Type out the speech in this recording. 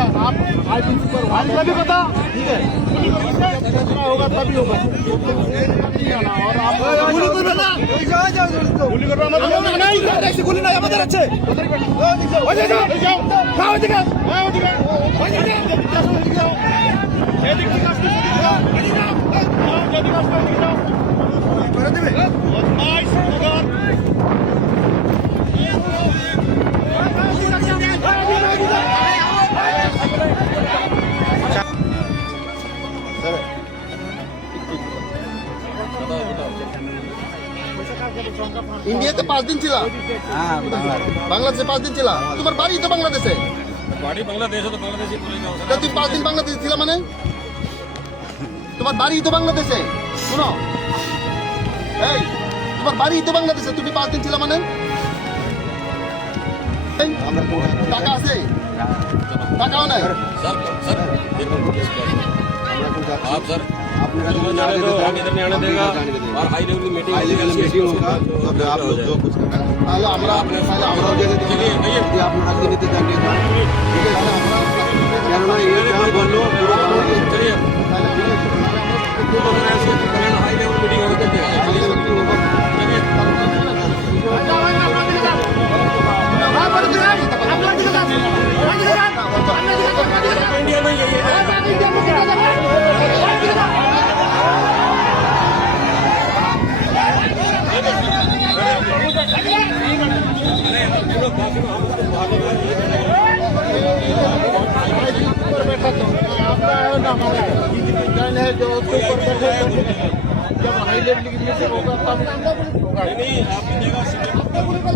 आप आज भी पता ठीक है जितना होगा तभी होगा और आप গুলি করবে না গুলি করবে আমাদের নাই দেখছি গুলি নাই আমাদের আছে ওই যে যাও যাও ওদিকে ওদিকে ওদিকে যাও এদিক থেকে আসতে যাও এদিকে যাও এদিকে আসতে যাও করে দেবে নাইস ওভার ইন্ডিয়াতে 5 দিন ছিলা? হ্যাঁ, বাংলাদেশে 5 দিন ছিলা? তোমার বাড়ি তো বাংলাদেশে? বাড়ি বাংলাদেশে তো বাংলাদেশে তা তুই 5 দিন বাংলাদেশে ছিলা মানে? তোমার বাড়ি তো বাংলাদেশে? শুনো, এই তোমার বাড়ি তো বাংলাদেশে, তুমি 5 দিন ছিলা মানে? টাকা আছে? টাকাও নাই? आप सर जाने दो, हम इधर नहीं आने देगा और हाई लेवल की मीटिंग होगा तो आप लोग जो कुछ करना है তাহলে আমরা चलिए भैया कि आप लोग राजनीति जानिए ठीक है केनना ये क्या बोलो पूरा चलिए हाई लेवल मीटिंग होगा इंडिया में जो उसके ऊपर बैठे जब हाई लेवल की मीटिंग होगा तब होगा। नहीं आप